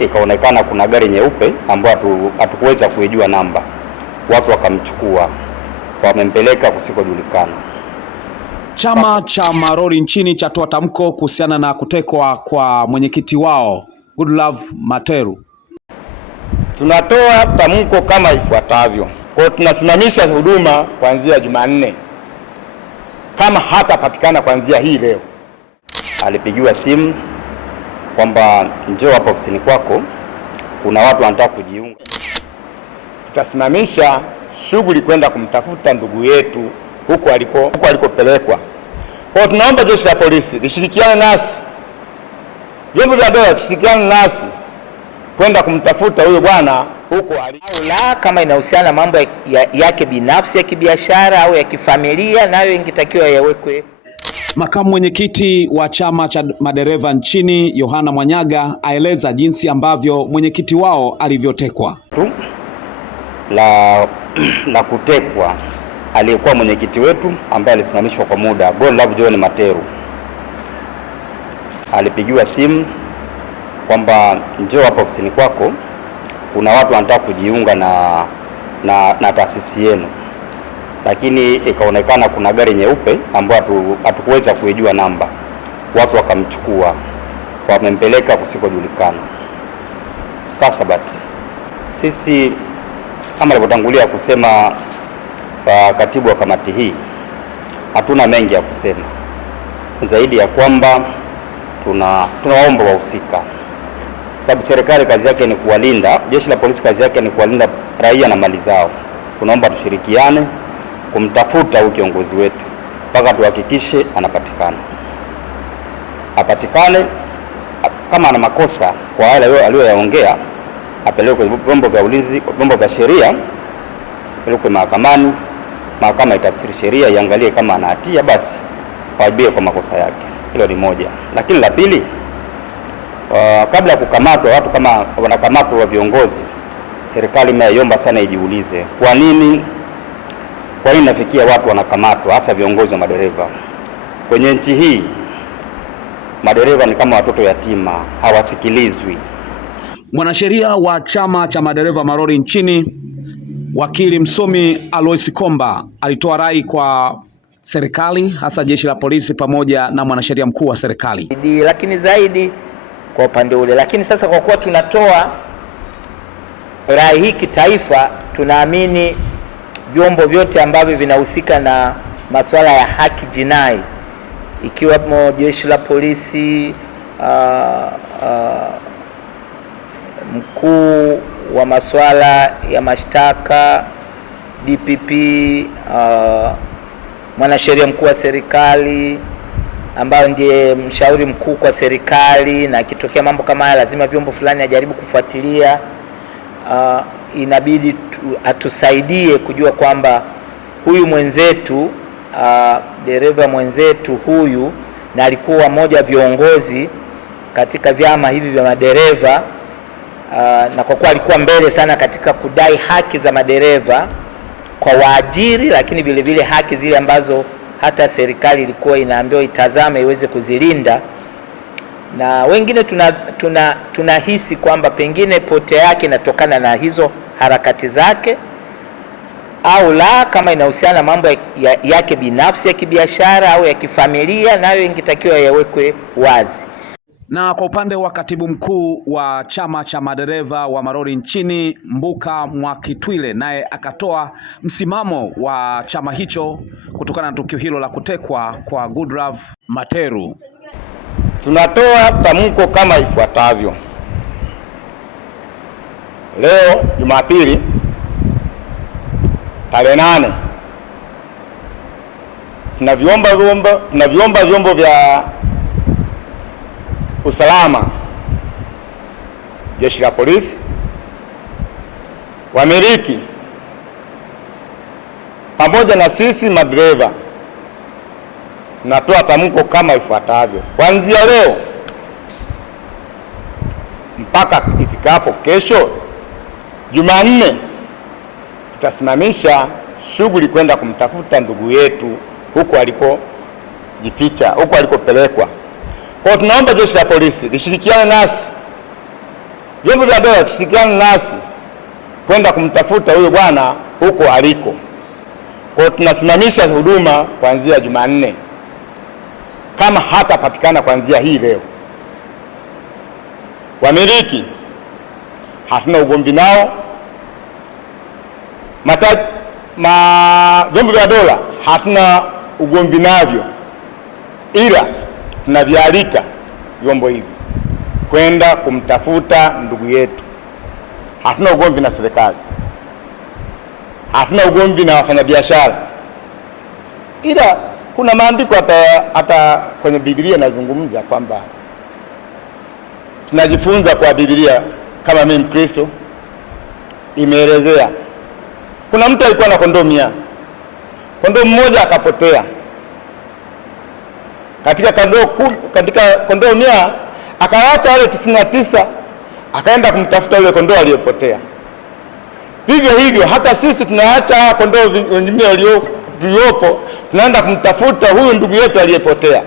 ikaonekana kuna gari nyeupe ambayo hatukuweza kuijua namba, watu wakamchukua wamempeleka kusikojulikana. Chama cha maroli nchini chatoa tamko kuhusiana na kutekwa kwa mwenyekiti wao Goodlove Materu. Tunatoa tamko kama ifuatavyo. Kwa tunasimamisha huduma kuanzia Jumanne kama hatapatikana kuanzia hii leo. Alipigiwa simu kwamba njoo hapa ofisini kwako, kuna watu wanataka kujiunga. Tutasimamisha shughuli kwenda kumtafuta ndugu yetu huko alikopelekwa. Kwa tunaomba jeshi la polisi lishirikiane nasi, vyombo vya dola vishirikiane nasi kwenda kumtafuta huyo bwana huko au la, kama inahusiana na mambo yake binafsi ya kibiashara au ya kifamilia, nayo ingetakiwa yawekwe. Makamu mwenyekiti wa chama cha madereva nchini Yohana Mwanyaga aeleza jinsi ambavyo mwenyekiti wao alivyotekwa. La kutekwa aliyekuwa mwenyekiti wetu ambaye alisimamishwa kwa muda, Goodlove John Materu, alipigiwa simu kwamba njoo hapa ofisini kwako, kuna watu wanataka kujiunga na taasisi yenu, lakini ikaonekana kuna gari nyeupe ambayo hatukuweza kuijua namba, watu wakamchukua wamempeleka kusikojulikana. Sasa basi sisi kama alivyotangulia kusema katibu wa kamati hii, hatuna mengi ya kusema zaidi ya kwamba tunawaomba wahusika, sababu serikali kazi yake ni kuwalinda, jeshi la polisi kazi yake ni kuwalinda raia na mali zao. Tunaomba tushirikiane kumtafuta huyu kiongozi wetu mpaka tuhakikishe apatikane. Kama ana makosa kwa yale aliyoyaongea, apelekwe vyombo vya ulinzi, vyombo vya sheria, apelekwe mahakamani, mahakama itafsiri sheria, iangalie kama ana hatia, basi wajibike kwa makosa yake. Hilo ni moja. Lakini la pili, kabla ya kukamatwa watu kama wanakamatwa wa viongozi, serikali imeiomba sana ijiulize kwa nini nafikia watu wanakamatwa, hasa viongozi wa madereva. Kwenye nchi hii madereva ni kama watoto yatima, hawasikilizwi. Mwanasheria wa chama cha madereva maroli nchini, wakili msomi Alois Komba, alitoa rai kwa serikali, hasa jeshi la polisi pamoja na mwanasheria mkuu wa serikali. Lakini zaidi kwa upande ule, lakini sasa kwa kuwa tunatoa rai hii kitaifa, tunaamini vyombo vyote ambavyo vinahusika na masuala ya haki jinai, ikiwemo jeshi la polisi, mkuu wa masuala ya mashtaka DPP, mwanasheria mkuu wa serikali ambayo ndiye mshauri mkuu kwa serikali, na ikitokea mambo kama haya lazima vyombo fulani ajaribu kufuatilia. Inabidi atusaidie kujua kwamba huyu mwenzetu, dereva mwenzetu huyu, na alikuwa mmoja viongozi katika vyama hivi vya madereva, na kwa kuwa alikuwa mbele sana katika kudai haki za madereva kwa waajiri, lakini vile vile haki zile ambazo hata serikali ilikuwa inaambiwa itazame iweze kuzilinda. Na wengine tunahisi kwamba pengine pote yake inatokana na hizo harakati zake, au la, kama inahusiana na mambo yake binafsi ya kibiashara au ya kifamilia, nayo ingetakiwa yawekwe wazi. Na kwa upande wa katibu mkuu wa chama cha madereva wa maroli nchini Mbuka Mwakitwile, naye akatoa msimamo wa chama hicho kutokana na tukio hilo la kutekwa kwa Goodlove Materu. Tunatoa tamko kama ifuatavyo. Leo Jumapili tarehe 8, tunaviomba vyombo vya usalama, jeshi la polisi, wamiliki pamoja na sisi madereva, tunatoa tamko kama ifuatavyo. Kuanzia leo mpaka ifikapo kesho Jumanne, tutasimamisha shughuli kwenda kumtafuta ndugu yetu huko alikojificha, huko alikopelekwa. Kwa tunaomba jeshi la polisi lishirikiane nasi, vyombo vya dola vishirikiane nasi kwenda kumtafuta huyo bwana huko aliko. Kwa hiyo tunasimamisha huduma kuanzia Jumanne kama hatapatikana kuanzia hii leo. Wamiliki hatuna ugomvi nao, vyombo vya dola hatuna ugomvi navyo, ila tunavialika vyombo hivi kwenda kumtafuta ndugu yetu. Hatuna ugomvi na serikali, hatuna ugomvi na wafanyabiashara, ila kuna maandiko hata kwenye Biblia yanazungumza kwamba tunajifunza kwa Biblia. Kama mimi Mkristo, imeelezea kuna mtu alikuwa na kondoo 100, kondoo mmoja akapotea. Katika kondoo 100 akaacha wale 99, akaenda kumtafuta yule kondoo aliyepotea. Vivyo hivyo hata sisi tunaacha kondoo wengine waliopo, tunaenda kumtafuta huyu ndugu yetu aliyepotea.